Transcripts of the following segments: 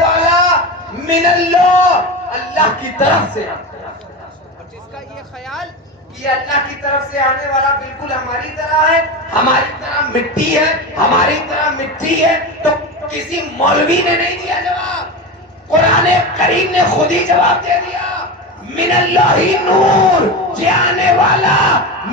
والا من اللہ، اللہ کی طرف سے، اور جس کا یہ خیال کہ یہ اللہ کی طرف سے آنے والا بالکل ہماری طرح ہے، ہماری طرح مٹی ہے، ہماری طرح مٹی ہے، تو کسی مولوی نے نہیں دیا جواب، قرآن کریم نے خود ہی جواب دے دیا، من اللہ نور، یہ آنے والا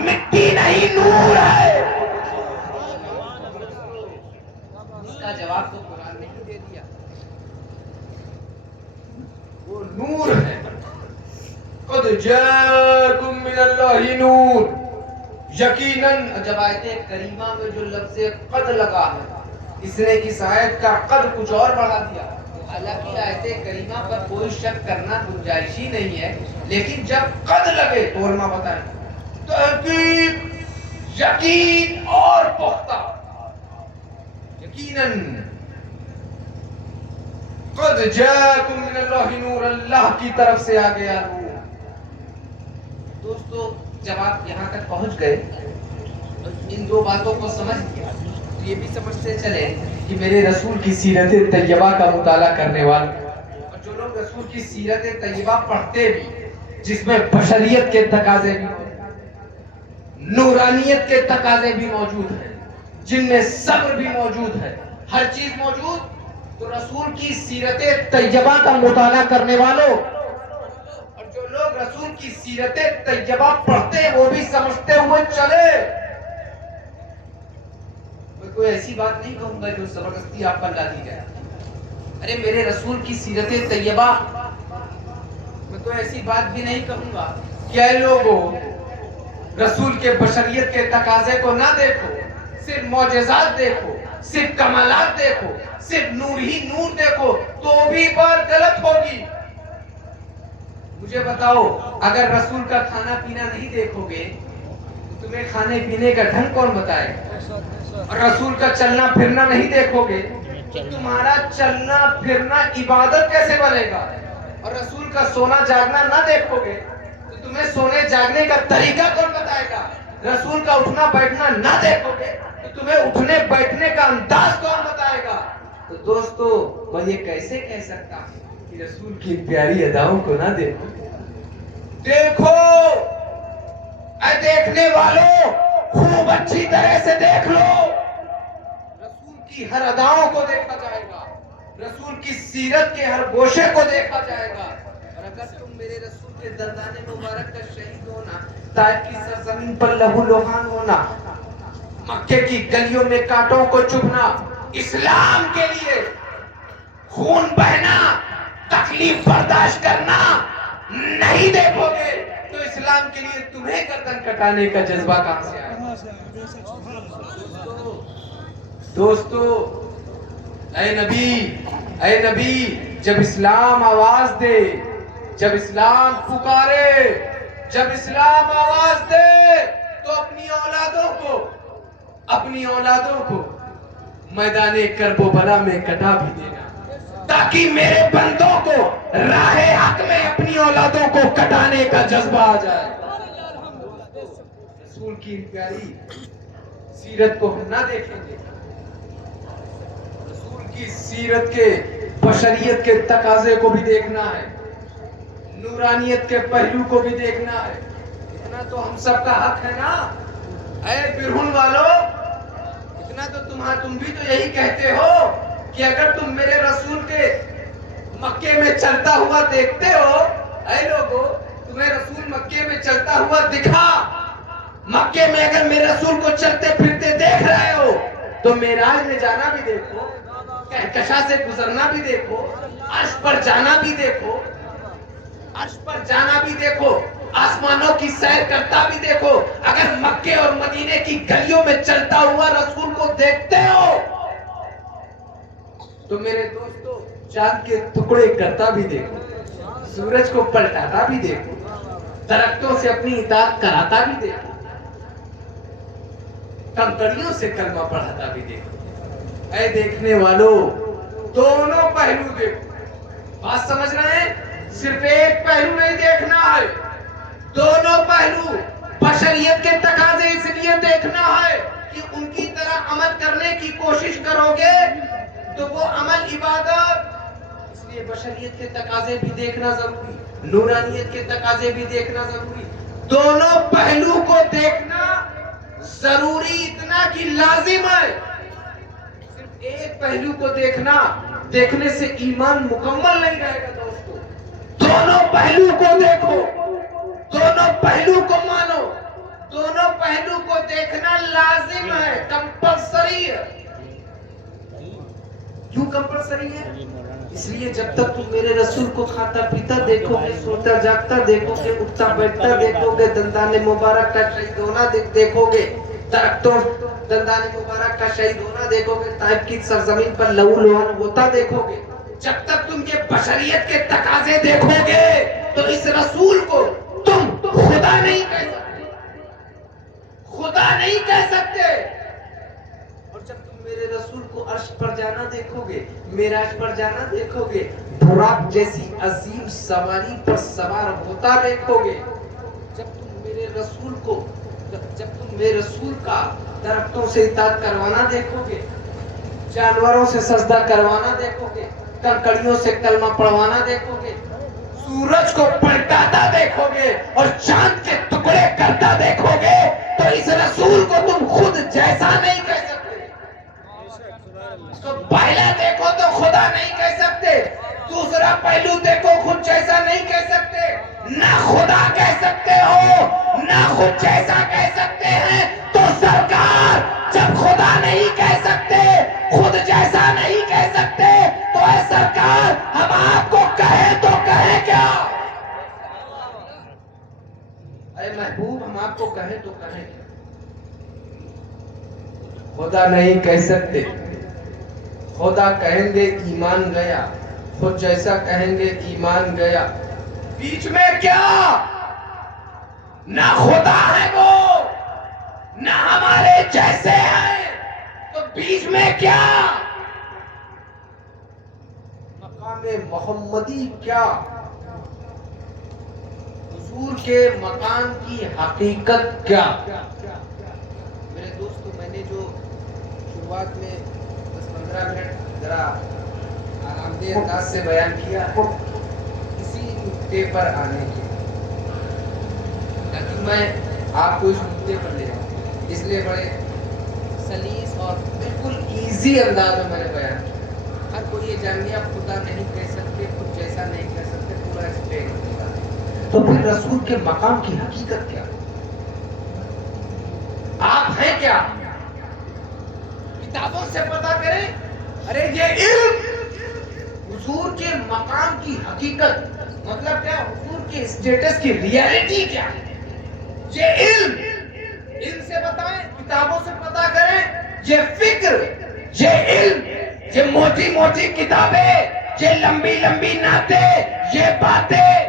مٹی نہیں نور ہے۔ اس کا جواب تو قرآن نے ہی دے دیا، وہ نور ہے۔ قد جاءکم من اللہ نور، یقیناً جب آیت کریمہ میں جو لفظ قد لگا ہے، اس نے اس آیت کا قد کچھ اور بڑھا دیا، حالانکہ آیت کریمہ پر کوئی شک کرنا گنجائش ہی نہیں ہے، لیکن جب قد لگے تو علماء بتائیں تحقیق، یقین اور پختہ، یقیناً قد جاءکم من اللہ نور، اللہ کی طرف سے آ گیا نور۔ دوستو جب آپ یہاں تک پہنچ گئے، ان دو باتوں کو سمجھ گیا، تو یہ بھی سمجھتے چلے کہ میرے رسول کی سیرت طیبہ کا مطالعہ کرنے والے اور جو لوگ رسول کی سیرت طیبہ پڑھتے بھی، جس میں بشریت کے تقاضے بھی، نورانیت کے تقاضے بھی موجود ہیں، جن میں صبر بھی موجود ہے، ہر چیز موجود، تو رسول کی سیرت طیبہ کا مطالعہ کرنے والوں اور جو لوگ رسول کی سیرت طیبہ پڑھتے وہ بھی سمجھتے ہوئے چلے۔ میں کوئی ایسی بات نہیں کہوں گا جو زبردستی آپ پر لا دی جائے، ارے میرے رسول کی سیرت طیبہ، میں کوئی ایسی بات بھی نہیں کہوں گا کہ اے لوگوں رسول کے بشریت کے تقاضے کو نہ دیکھو، صرف معجزات دیکھو، صرف کمالات دیکھو، صرف نور ہی نور دیکھو، تو بھی بات غلط ہوگی۔ مجھے بتاؤ، اگر رسول کا کھانا پینا نہیں دیکھو گے تو تمہیں کھانے پینے کا ڈھنگ کون بتائے گا؟ اور رسول کا چلنا پھرنا نہیں دیکھو گے تو تمہارا چلنا پھرنا عبادت کیسے بنے گا؟ اور رسول کا سونا جاگنا نہ دیکھو گے تو تمہیں سونے جاگنے کا طریقہ کون بتائے گا؟ رسول کا اٹھنا بیٹھنا نہ دیکھو گے تو تمہیں اٹھنے بیٹھنے کا انداز کون بتائے گا؟ تو دوستو میں یہ کیسے کہہ سکتا ہوں کہ رسول کی پیاری اداؤں کو نہ دیکھو؟ دیکھو اے دیکھنے والوں، خوب اچھی طرح سے دیکھ لو، رسول کی ہر اداؤں کو دیکھا جائے گا، رسول کی سیرت کے ہر گوشے کو دیکھا جائے گا۔ اور اگر تم میرے رسول کے دردان مبارک کا شہید ہونا، طائف کی سرزمین پر لہو لہان ہونا، مکے کی گلیوں میں کانٹوں کو چبھنا، اسلام کے لیے خون بہنا، تکلیف برداشت کرنا نہیں دیکھو گے تو اسلام کے لیے تمہیں گردن کٹانے کا جذبہ کہاں سے آئے گا؟ دوستو اے نبی جب اسلام آواز دے، جب اسلام پکارے، جب اسلام آواز دے تو اپنی اولادوں کو میدان کرب و بلا میں کٹا بھی دینا، تاکہ میرے بندوں کو راہ حق میں اپنی اولادوں کو کٹانے کا جذبہ آ جائے۔ رسول کی پیاری سیرت کو ہم نہ دیکھیں گے، رسول کی سیرت کے بشریت کے تقاضے کو بھی دیکھنا ہے، نورانیت کے پہلو کو بھی دیکھنا ہے، اتنا تو ہم سب کا حق ہے نا؟ اے برہن والو، اتنا تو تم بھی تو یہی کہتے ہو کہ اگر تم میرے رسول کے مکے میں چلتا ہوا دیکھتے ہو، اے لوگو تمہیں رسول مکے میں چلتا ہوا دکھا، مکے میں اگر میرے رسول کو چلتے پھرتے دیکھ رہے ہو تو معراج میں جانا بھی دیکھو، کہکشاں سے گزرنا بھی دیکھو، عرش پر جانا بھی دیکھو، عرش پر جانا بھی دیکھو، آسمانوں کی سیر کرتا بھی دیکھو۔ اگر مکے اور مدینے کی گلیوں میں چلتا ہوا رسول کو دیکھتے ہو تو میرے دوستو چاند کے ٹکڑے کرتا بھی دیکھو، سورج کو پلٹاتا بھی دیکھو، درختوں سے اپنی اطاعت کراتا بھی دیکھو، کنکریوں سے کلمہ پڑھاتا بھی دیکھو۔ اے دیکھنے والوں، دونوں پہلو دیکھو۔ بات سمجھ رہے ہیں؟ صرف ایک پہلو نہیں دیکھنا ہے، دونوں پہلو۔ بشریت کے تقاضے اس لیے دیکھنا ہے کہ ان کی طرح عمل کرنے کی کوشش کرو گے تو وہ عمل عبادت، کے بشریت کے تقاضے بھی دیکھنا ضروری, نورانیت کے تقاضے بھی دیکھنا ضروری, دونوں پہلو کو دیکھنا ضروری اتنا کہ لازم ہے. صرف ایک پہلو کو دیکھنے سے ایمان مکمل نہیں رہے گا دوستو. دونوں پہلو کو دیکھو, دونوں پہلو کو مانو, دونوں پہلو کو دیکھنا لازم ہے, کمپلسری ہے. کیوں کمپلسری ہے؟ اس لیے جب تک تم میرے رسول کو کھاتا پیتا دیکھو گے, سوتا جاگتا دیکھو گے, اٹھتا بیٹھتا دیکھو گے, دندان مبارک کا شہید ہونا دیکھو گے, درختوں دندان مبارک کا شہید ہونا دیکھو گے, طائف کی سرزمین پر لہو لہان ہوتا دیکھو گے, جب تک تم یہ بشریت کے تقاضے دیکھو گے تو اس رسول کو تم خدا نہیں کہہ سکتے, خدا نہیں کہہ سکتے. اور جب تم میرے رسول کو عرش پر جانا دیکھو گے, معراج پر جانا دیکھو گے, براق جیسی عظیم سواری پر سوار ہوتا دیکھو گے, جب تم میرے رسول کا درختوں سے اطاعت کروانا دیکھو گے, جانوروں سے سجدہ کروانا دیکھو گے, کنکڑیوں سے کلمہ پڑھوانا دیکھو گے, سورج کو پلٹاتا دیکھو گے اور چاند کے ٹکڑے کرتا دیکھو گے, تو اس رسول کو تم خود جیسا نہیں کہہ سکتے. اس کو پہلا دیکھو تو خدا نہیں کہہ سکتے, دوسرا پہلو دیکھو خود جیسا نہیں کہہ سکتے. نہ خدا کہہ سکتے ہو نہ خود جیسا کہہ سکتے ہیں, تو سرکار جب خدا نہیں کہہ سکتے, خود جیسا نہیں کہہ سکتے, تو اے سرکار ہم آپ کو کہیں تو کہیں کیا؟ اے محبوب ہم آپ کو کہیں تو کہیں کیا؟ خدا نہیں کہہ سکتے, خدا کہیں گے ایمان گیا, خود جیسا کہیں گے ایمان گیا. بیچ میں کیا؟ نہ خدا ہے وہ نہ ہمارے جیسے ہیں, تو بیچ میں کیا؟ مقام محمدی کیا؟ حضور کے مقام کی حقیقت کیا؟ میرے دوستو, میں نے جو شروعات میں 10-15 منٹ ذرا آرامدہ انداز سے بیان کیا ہے, اسی نقطے پر آنے کے تاکہ میں آپ کو اس نقطے پر لے جاؤں, اس لیے بڑے سلیس اور بالکل ایزی انداز میں نے بیان کیا. ہر کوئی یہ جان گیا خدا نہیں کہہ سکتے, خود جیسا نہیں کہہ سکتے, پورا ایکسپلین کیا. تو پھر رسول کے مقام کی حقیقت کیا؟ آپ ہیں کیا؟ کتابوں سے پتا کریں. ارے یہ علم, حضور کے مقام کی حقیقت مطلب کیا, حضور کے اسٹیٹس کی ریالٹی کیا ہے, یہ علم سے بتائیں, کتابوں سے پتا کریں. یہ فکر, یہ علم, یہ موٹی موٹی کتابیں, یہ لمبی لمبی نعتیں, یہ باتیں,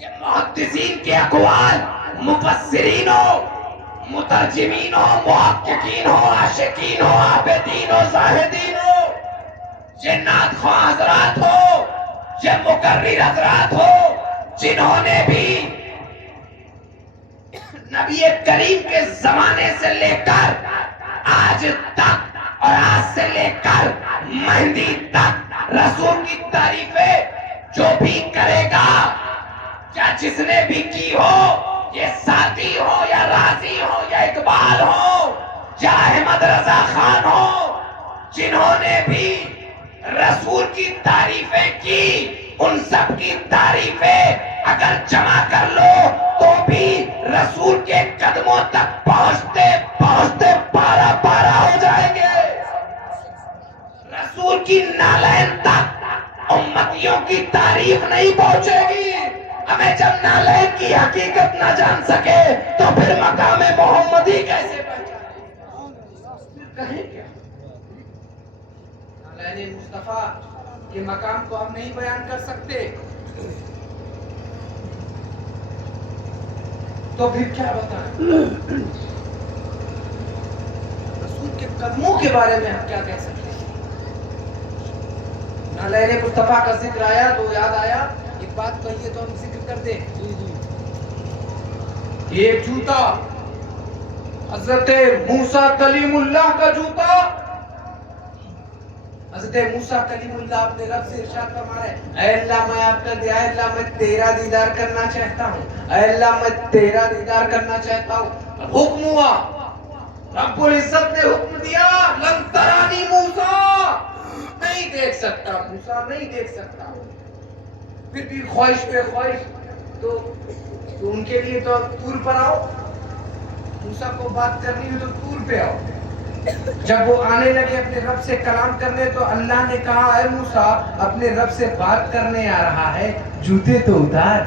یہ محدثین کے اقوال, مفسرین ہو, مترجمین ہو, محققین ہو, عاشقین ہو, عابدین ہو, زاہدین ہو, یہ نعت خواہ حضرات ہو, یہ مقرر حضرات ہو, جنہوں نے بھی نبی کریم کے زمانے سے لے کر آج تک اور آج سے لے کر مہدی تک رسول کی تعریفیں جو بھی کرے گا, یا جس نے بھی کی ہو, یہ ساتھی ہو یا رازی ہو یا اقبال ہو یا احمد رضا خان ہو, جنہوں نے بھی رسول کی تعریفیں کی, ان سب کی تعریفیں اگر جمع کر لو تو بھی رسول کے قدموں تک پہنچتے پہنچتے پارا پارا ہو جائیں گے. رسول کی نالین تک امتیوں کی تعریف نہیں پہنچے گی. ہمیں جب نالین کی حقیقت نہ جان سکے تو پھر مقام محمدی کیسے پہنچائیں؟ پھر کہیں کیا؟ نالین مصطفیٰ کے مقام کو ہم نہیں بیان کر سکتے تو پھر کیا بتائیں؟ رسول کے قدموں کے بارے میں ہم کیا کہہ سکتے ہیں؟ نالین مصطفیٰ کا ذکر آیا تو یاد آیا, ایک بات کہیے تو ہم ذکر کر دیں. ایک جوتا حضرت موسیٰ کلیم اللہ کا جوتا, حضرت موسیٰ کلیم اللہ اپنے رب سے ارشاد فرما رہے ہیں اے اللہ میں آپ کا دیا اے اللہ میں تیرا دیدار کرنا چاہتا ہوں، اے اللہ میں تیرا دیدار کرنا چاہتا ہوں۔ حکم ہوا، رب العزت نے حکم دیا لن ترانی موسیٰ، نہیں دیکھ سکتا موسیٰ، نہیں دیکھ سکتا۔ پھر بھی خواہش پہ خواہش، تو ان کے لیے تو طور پر آؤ، موسیٰ کو بات کرنی ہے تو طور پہ آؤ۔ جب وہ آنے لگے اپنے رب سے کلام کرنے تو اللہ نے کہا اے موسیٰ اپنے رب سے بات کرنے آ رہا ہے، جوتے تو اتار،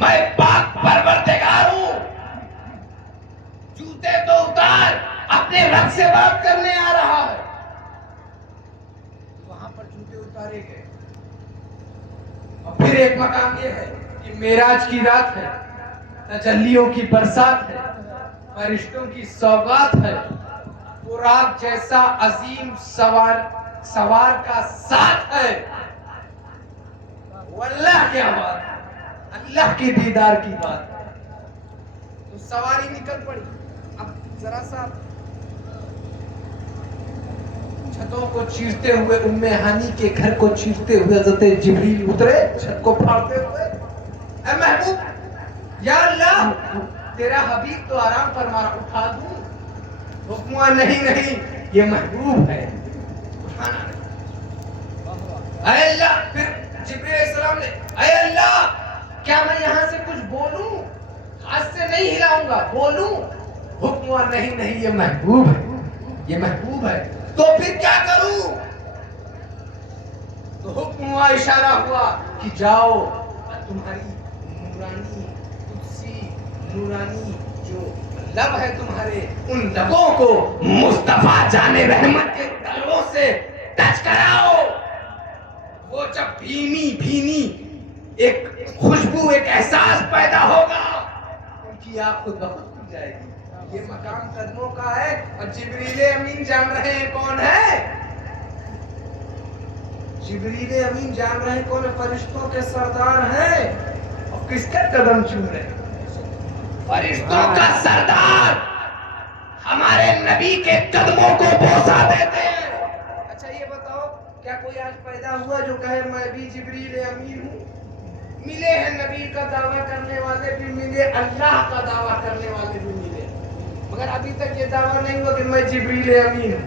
میں پاک پروردگار ہوں، جوتے تو اتار، اپنے رب سے بات کرنے آ رہا ہے۔ وہاں پر جوتے اتارے گئے۔ اور پھر ایک مقام یہ ہے کہ معراج کی رات ہے، تجلیوں کی برسات ہے، فرشتوں کی سوغات ہے، براق جیسا عظیم سوار کا ساتھ ہے۔ واللہ کیا بات، اللہ کی دیدار کی بات۔ تو سواری نکل پڑی۔ اب ذرا سا چھتوں کو چیرتے ہوئے ام ہانی کے گھر کو چیرتے ہوئے حضرت جبریل اترے، چھت کو پھاڑتے ہوئے، اے محبوب یا اللہ تیرا حبیب تو آرام فرما رہا، اٹھا دوں؟ حکمہ نہیں یہ محبوب ہے، اٹھانا نہیں۔ اے اللہ، پھر جبریل علیہ السلام نے اے اللہ کیا میں یہاں سے کچھ بولوں؟ ہاتھ سے نہیں ہلاؤں گا، بولوں؟ حکمہ نہیں یہ محبوب ہے، یہ محبوب ہے، تو پھر کیا کروں؟ تو حکم ہوا، اشارہ ہوا کہ جاؤ تمہاری نورانی قدسی نورانی جو لب ہے تمہارے، ان لبوں کو مصطفیٰ جان رحمت کے تلووں سے ٹچ کراؤ۔ وہ جب بھینی ایک خوشبو، ایک احساس پیدا ہوگا، ان کی آنکھ خود بخود کھل جائے گی۔ یہ مقام قدموں کا ہے، اور جبریل امین جان رہے ہیں کون ہے؟ جبریل امین جان رہے ہیں کون ہے؟ فرشتوں کے سردار ہیں، اور کس کا قدم چوم رہے ہیں؟ فرشتوں کا سردار ہمارے نبی کے قدموں کو بوسہ دیتے ہیں۔ اچھا یہ بتاؤ، کیا کوئی آج پیدا ہوا جو کہے میں بھی جبریل امین ہوں؟ ملے ہیں، نبی کا دعویٰ کرنے والے بھی ملے، اللہ کا دعویٰ کرنے والے بھی ملے، مگر ابھی تک یہ دعویٰ نہیں ہوا کہ میں جبریل امین ہوں۔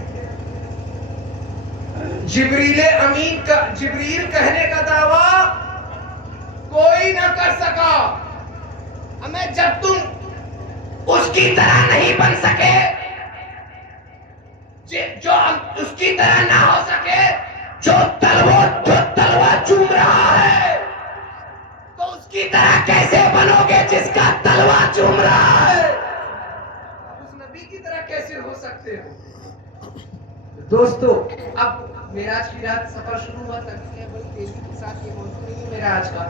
جبریل امین کا، جبریل کہنے کا دعویٰ کوئی نہ کر سکا۔ ہمیں جب تم اس کی طرح نہیں بن سکے، جو اس کی طرح نہ ہو سکے، جو تلوار چوم رہا ہے، تو اس کی طرح کیسے بنو گے جس کا تلوار چوم رہا ہے؟ اس نبی کی طرح کیسے ہو سکتے ہو؟ دوستو، اب معراج کی رات سفر شروع ہوا، تک بڑی تیزی کے ساتھ یہ موضوع نہیں ہے معراج کا،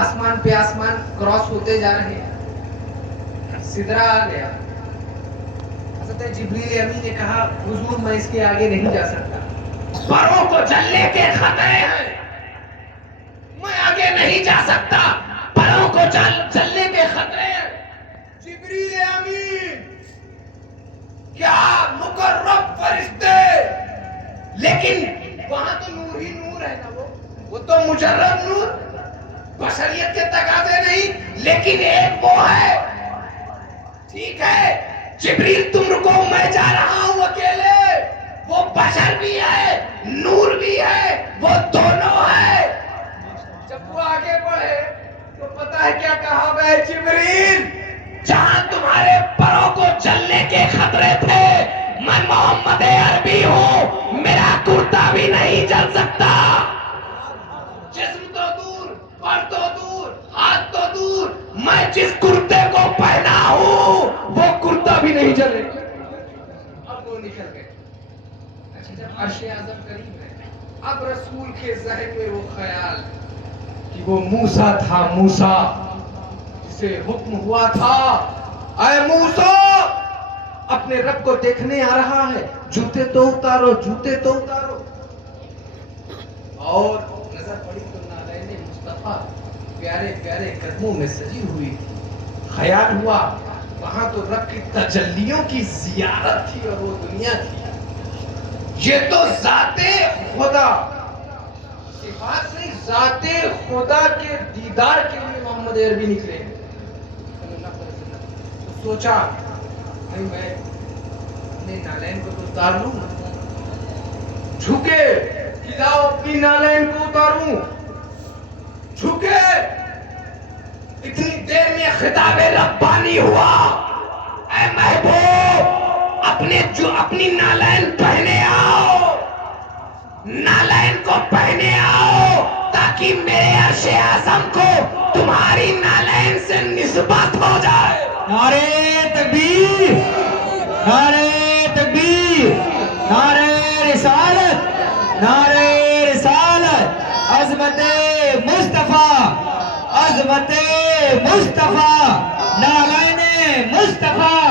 آسمان پہ آسمان کراس ہوتے جا رہے ہیں، سدرا آ گیا۔ حضرت جبریل امین نے کہا حضور میں اس کے آگے نہیں جا سکتا، پروں کو جلنے کے خطرے ہیں، میں آگے نہیں جا سکتا، پروں کو جلنے کے خطرے ہیں۔ جبریل امین کیا مقرب فرشتے، لیکن وہاں تو نور ہی نور ہے نا، وہ تو مجرد نور، بشریت کے تقاضے نہیں، لیکن ایک وہ ہے، ٹھیک ہے جبریل تم رکو میں جا رہا ہوں اکیلے، وہ بشر بھی ہے نور بھی ہے، وہ دونوں ہے۔ جب وہ آگے بڑھے تو پتہ ہے کیا کہا، اے جبریل جہاں تمہارے پروں کو جلنے کے خطرے تھے، میں محمد عربی ہوں، میرا کرتا بھی نہیں جل سکتا، جسم تو دور، پر تو دور، ہاتھ تو دور، میں جس کرتے کو پہنا ہوں وہ کرتا بھی نہیں جلے گا۔ اب وہ نکل گئے۔ اچھا جب عرش اعظم قریب ہے، اب رسول کے ذہن میں وہ خیال کہ وہ موسیٰ تھا، موسیٰ جسے حکم ہوا تھا اے موسیٰ اپنے رب کو دیکھنے آ رہا ہے، جوتے تو اتارو، جوتے تو اتارو، اور نظر پڑی تو نالین مصطفیٰ پیارے پیارے قدموں میں سجی ہوئی تھی۔ خیال ہوا وہاں تو رب کی تجلیوں کی زیارت تھی اور وہ دنیا تھی۔ یہ تو ذات خدا، صفات نہیں، ذات خدا کے دیدار کے لیے محمد عربی نکلے. سوچا بھائی میں اپنے نالین کو تو اتار لوں، جھکے لاؤ اپنی نالین کو اتاروں، جھکے. اتنی دیر میں خطاب ربانی ہوا، اے محبوب اپنی نالین پہنے آؤ، نالین کو پہنے آؤ تاکہ میرے عرش اعظم کو تمہاری نالین سے نسبت ہو جائے. نعرہ تکبیر، نعرہ تکبیر، نعرہ رسالت، نعرہ رسالت. عظمت مصطفیٰ، عظمت مصطفیٰ، نالین مصطفیٰ،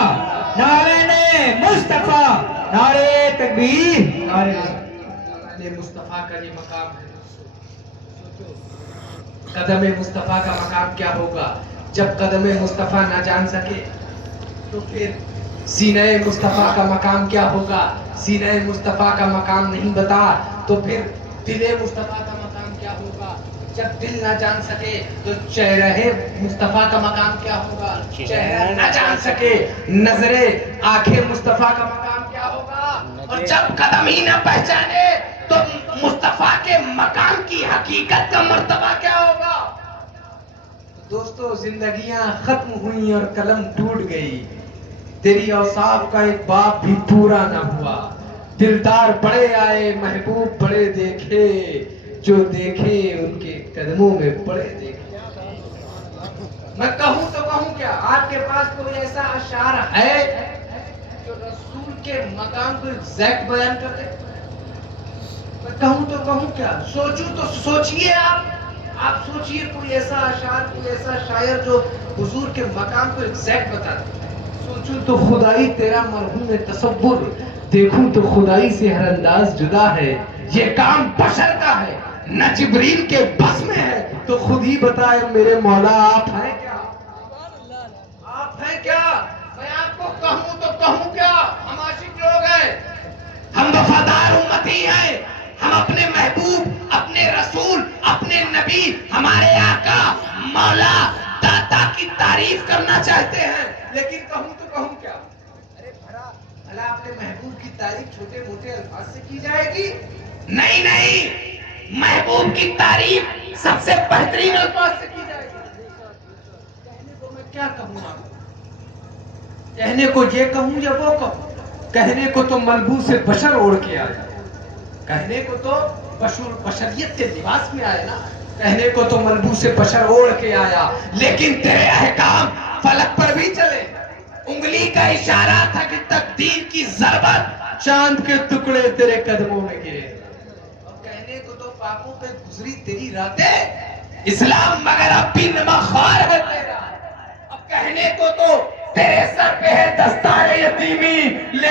نالین مصطفیٰ. نعرہ تکبیر، نعرہ نالین مصطفیٰ کا یہ مقام ہے. قدم مصطفیٰ کا مقام کیا ہوگا جب قدم مصطفیٰ نہ جان سکے تو پھر سینہ مصطفیٰ کا مقام کیا ہوگا. سینہ مصطفیٰ کا مقام نہیں بتا تو پھر دل مصطفیٰ کا مقام کیا ہوگا. جب دل نہ جان سکے تو چہرہ مصطفیٰ کا مقام کیا ہوگا. چہرہ نہ جان سکے نظر آنکھیں مصطفیٰ کا مقام کیا ہوگا. اور جب قدم ہی نہ پہچانے تو مصطفیٰ کے مقام کی حقیقت کا مرتبہ کیا ہوگا. دوستو زندگیاں ختم ہوئیں اور قلم ٹوٹ گئی، تیری اوصاف کا ایک باب بھی پورا نہ ہوا. دلدار بڑے آئے محبوب بڑے دیکھے، جو دیکھے ان کے قدموں میں بڑے دیکھے. میں کہوں تو کہوں کیا، آپ کے پاس کوئی ایسا اشعار ہے جو رسول کے مقام کو ایگزیکٹ بیان کر دے؟ میں کہوں تو کہوں کیا، سوچوں تو سوچئے. آپ سوچئے کوئی ایسا اشعار، کوئی ایسا شاعر جو حضور کے مقام کو ایگزیکٹ بتا دے. سوچوں تو خدائی تیرا مرہون تصور، دیکھوں تو خدائی سے ہر انداز جدا ہے. یہ کام بشر کا ہے نہ جبریل کے بس میں ہے، تو خود ہی بتائے میرے مولا آپ ہیں کیا. آپ ہیں کیا. میں آپ کو کہوں تو کہوں کیا. ہم عاشق لوگ ہیں، ہم وفادار امتی ہیں، ہم اپنے محبوب، اپنے رسول، اپنے نبی، ہمارے آقا مولا داتا کی تعریف کرنا چاہتے ہیں. لیکن کہوں تو کہوں کیا. ارے بھلا اپنے محبوب کی تعریف چھوٹے موٹے الفاظ سے کی جائے گی؟ نہیں نہیں، محبوب کی تعریف سب سے بہترین الفاظ سے کی جائے گی. کہنے کو میں کیا کہوں آپ کو؟ کہنے کو یہ کہوں یا وہ کہوں؟ کہنے کو تو ملبوس بشر اوڑھ کے آیا، کہنے کو تو بشریت کے لباس میں آیا نا. کہنے کو تو ملبوس بشر اوڑھ کے آیا، لیکن تیرے احکام فلک پر بھی چلے. انگلی کا اشارہ تھا کہ تقدیر کی ضربت چاند کے ٹکڑے تیرے قدموں میں گرے. اور کہنے کو تو پاپوں پہ گزری تیری راتیں، اسلام مگر اب بھی نمخوار ہے تیرا. اب کہنے کو تو تیرے سر پہ ہے دستار یتیمی.